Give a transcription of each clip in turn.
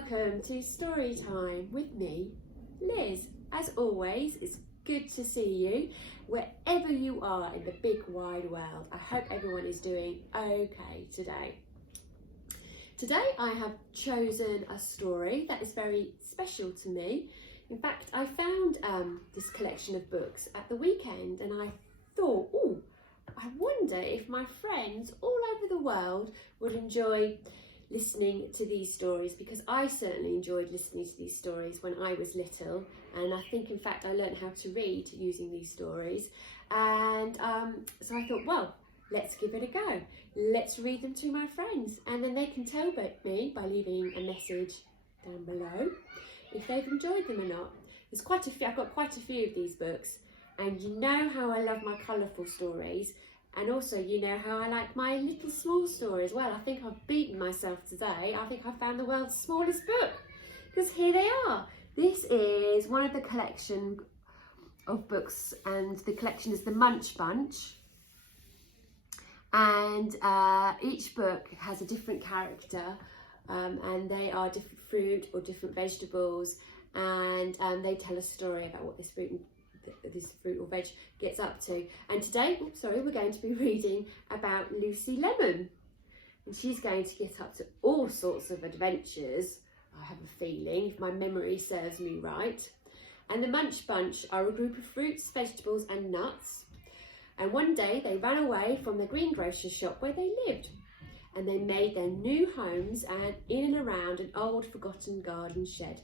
welcome to Story Time with me, Liz. As always, it's good to see you wherever you are in the big wide world. I hope everyone is doing okay today. Today I have chosen a story that is very special to me. In fact, I found this collection of books at the weekend and I thought, I wonder if my friends all over the world would enjoy listening to these stories, because I certainly enjoyed listening to these stories when I was little, and I think in fact I learned how to read using these stories, and so I thought, well, let's give it a go. Let's read them to my friends, and then they can tell me by leaving a message down below if they've enjoyed them or not. There's quite a few. I've got quite a few of these books, and you know how I love my colourful stories. And also, you know how I like my little small stories. Well, I think I've beaten myself today. I think I found the world's smallest book, because here they are. This is one of the collection of books, and the collection is the Munch Bunch. And each book has a different character, and they are different fruit or different vegetables, and they tell a story about what this fruit or veg gets up to. And today, we're going to be reading about Lucy Lemon, and she's going to get up to all sorts of adventures, I have a feeling, if my memory serves me right. And the Munch Bunch are a group of fruits, vegetables and nuts, and one day they ran away from the greengrocer's shop where they lived, and they made their new homes and in and around an old forgotten garden shed.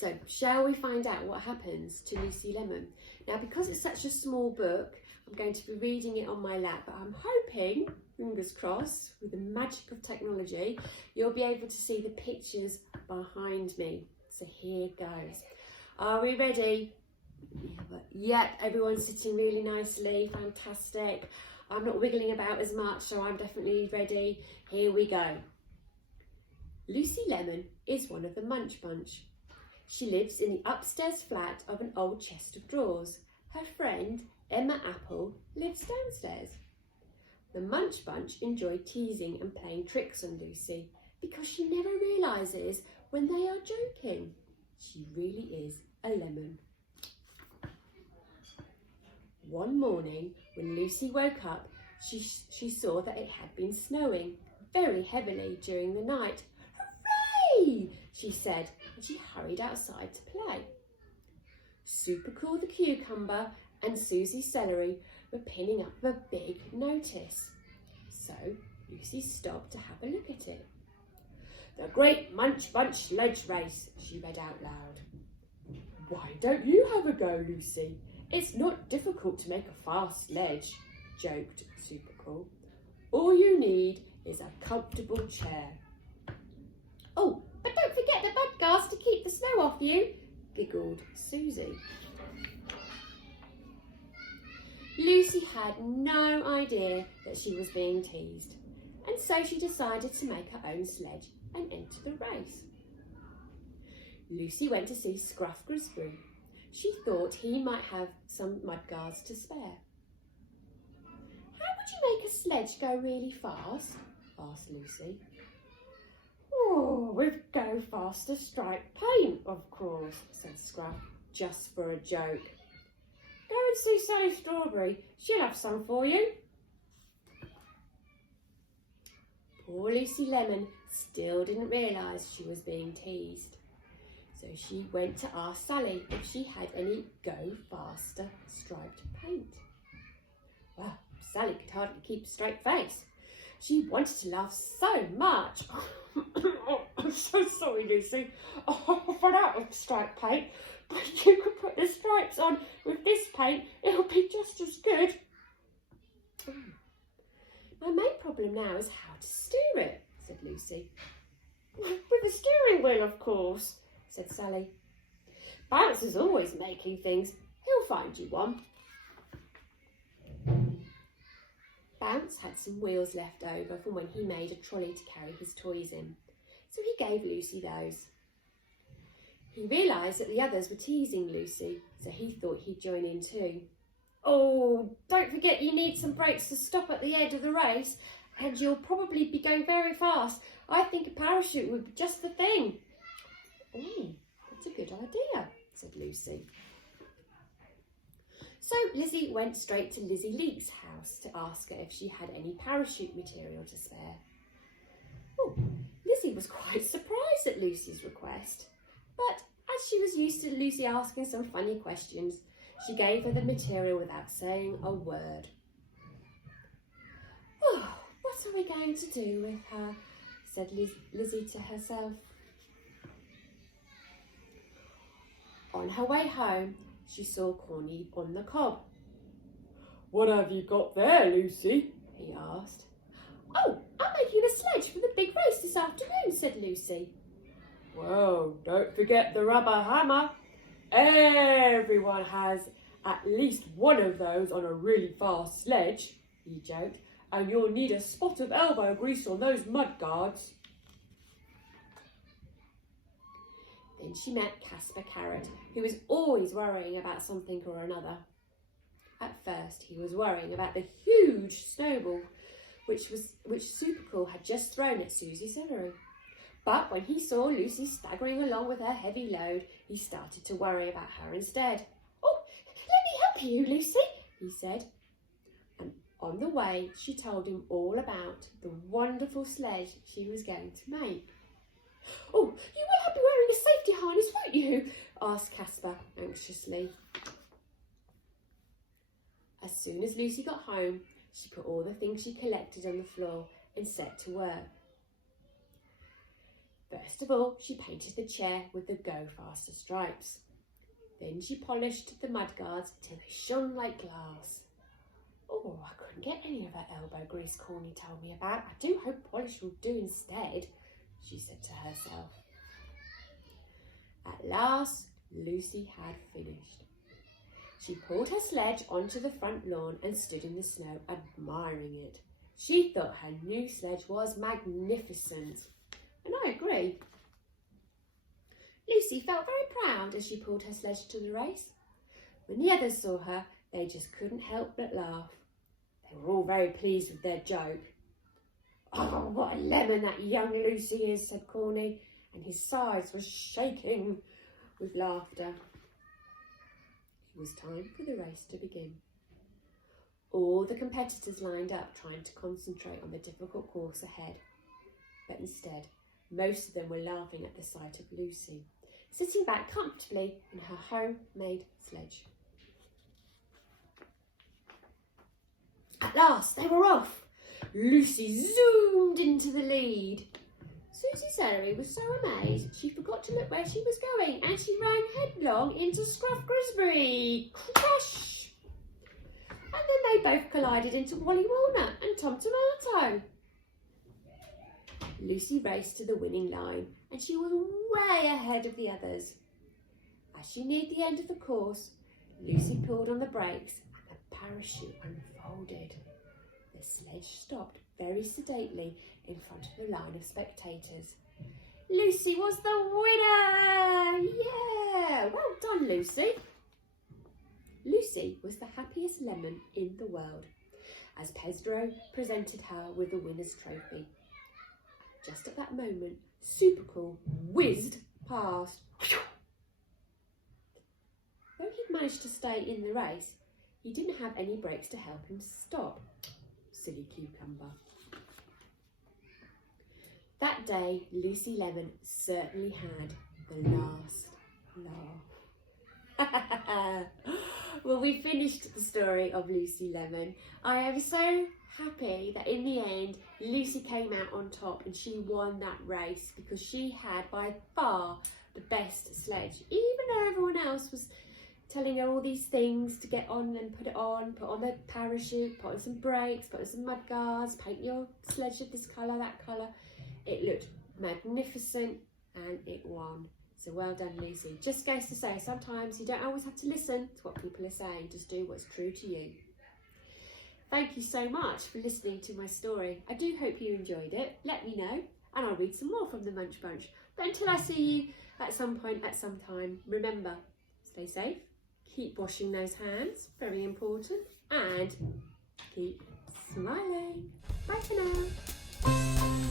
So, shall we find out what happens to Lucy Lemon? Now, because it's such a small book, I'm going to be reading it on my lap, but I'm hoping, fingers crossed, with the magic of technology, you'll be able to see the pictures behind me. So here goes. Are we ready? Yep, everyone's sitting really nicely, fantastic. I'm not wiggling about as much, so I'm definitely ready. Here we go. Lucy Lemon is one of the Munch Bunch. She lives in the upstairs flat of an old chest of drawers. Her friend, Emma Apple, lives downstairs. The Munch Bunch enjoy teasing and playing tricks on Lucy, because she never realises when they are joking. She really is a lemon. One morning, when Lucy woke up, she saw that it had been snowing very heavily during the night. "Hooray!" she said, and she hurried outside to play. Supercool the cucumber and Susie Celery were pinning up a big notice. So Lucy stopped to have a look at it. "The Great Munch Bunch Sledge Race," she read out loud. "Why don't you have a go, Lucy? It's not difficult to make a fast sledge," joked Supercool. "All you need is a comfortable chair." "Oh, but don't forget the mud guards to keep the snow off you," giggled Susie. Lucy had no idea that she was being teased, and so she decided to make her own sledge and enter the race. Lucy went to see Scruff Gooseberry. She thought he might have some mud guards to spare. "How would you make a sledge go really fast?" asked Lucy. "Oh, with Go Faster striped paint, of course," said Scruff, just for a joke. "Go and see Sally Strawberry. She'll have some for you." Poor Lucy Lemon still didn't realise she was being teased. So she went to ask Sally if she had any Go Faster striped paint. Well, Sally could hardly keep a straight face. She wanted to laugh so much. "Oh, I'm so sorry, Lucy. I've run out of striped paint, but you could put the stripes on with this paint. It'll be just as good." "My main problem now is how to steer it," said Lucy. "With a steering wheel, of course," said Sally. "Bounce is always making things. He'll find you one." Bounce had some wheels left over from when he made a trolley to carry his toys in, so he gave Lucy those. He realised that the others were teasing Lucy, so he thought he'd join in too. "Oh, don't forget you need some brakes to stop at the end of the race, And you'll probably be going very fast. I think a parachute would be just the thing. Oh, that's a good idea, said Lucy. So Lizzie went straight to Lizzie Leak's house to ask her if she had any parachute material to spare. Oh, Lizzie was quite surprised at Lucy's request, but as she was used to Lucy asking some funny questions, she gave her the material without saying a word. Oh, what are we going to do with her? Said Lizzie to herself. On her way home, she saw Corny on the cob. What have you got there, Lucy? He asked. Oh, I'm making a sledge for the big race this afternoon, said Lucy. Well, don't forget the rubber hammer. Everyone has at least one of those on a really fast sledge, he joked, and you'll need a spot of elbow grease on those mud guards. Then she met Caspar Carrot, who was always worrying about something or another. At first, he was worrying about the huge snowball which Supercool had just thrown at Susie Severin. But when he saw Lucy staggering along with her heavy load, he started to worry about her instead. Oh, let me help you, Lucy, he said. And on the way, she told him all about the wonderful sledge she was going to make. Oh, you will have to be wearing a safety harness, won't you? Asked Caspar anxiously. As soon as Lucy got home, she put all the things she collected on the floor and set to work. First of all, she painted the chair with the Go Faster stripes. Then she polished the mudguards till they shone like glass. Oh, I couldn't get any of that elbow grease Corny told me about. I do hope polish will do instead, she said to herself. At last, Lucy had finished. She pulled her sledge onto the front lawn and stood in the snow, admiring it. She thought her new sledge was magnificent. And I agree. Lucy felt very proud as she pulled her sledge to the race. When the others saw her, they just couldn't help but laugh. They were all very pleased with their joke. Oh, what a lemon that young Lucy is, said Corny, and his sides were shaking with laughter. It was time for the race to begin. All the competitors lined up trying to concentrate on the difficult course ahead. But instead, most of them were laughing at the sight of Lucy, sitting back comfortably in her homemade sledge. At last, they were off. Lucy zoomed into the lead. Susie Celery was so amazed she forgot to look where she was going, and she ran headlong into Scruff Gooseberry. Crash! And then they both collided into Wally Walnut and Tom Tomato. Lucy raced to the winning line, and she was way ahead of the others. As she neared the end of the course, Lucy pulled on the brakes and the parachute unfolded. The sledge stopped very sedately in front of the line of spectators. Lucy was the winner! Yeah! Well done, Lucy. Lucy was the happiest lemon in the world as Pedro presented her with the winner's trophy. Just at that moment, Supercool whizzed past. Though he'd managed to stay in the race, he didn't have any brakes to help him stop. Silly cucumber. That day, Lucy Lemon certainly had the last laugh. Well, we finished the story of Lucy Lemon. I am so happy that in the end, Lucy came out on top and she won that race because she had by far the best sledge. Even though everyone else was telling her all these things to get on and put on the parachute, put on some brakes, put on some mud guards, paint your sledge of this colour, that colour. It looked magnificent and it won. So well done, Lucy. Just goes to say, sometimes you don't always have to listen to what people are saying. Just do what's true to you. Thank you so much for listening to my story. I do hope you enjoyed it. Let me know and I'll read some more from the Munch Bunch. But until I see you at some point, at some time, remember, stay safe, keep washing those hands, very important, and keep smiling. Bye for now.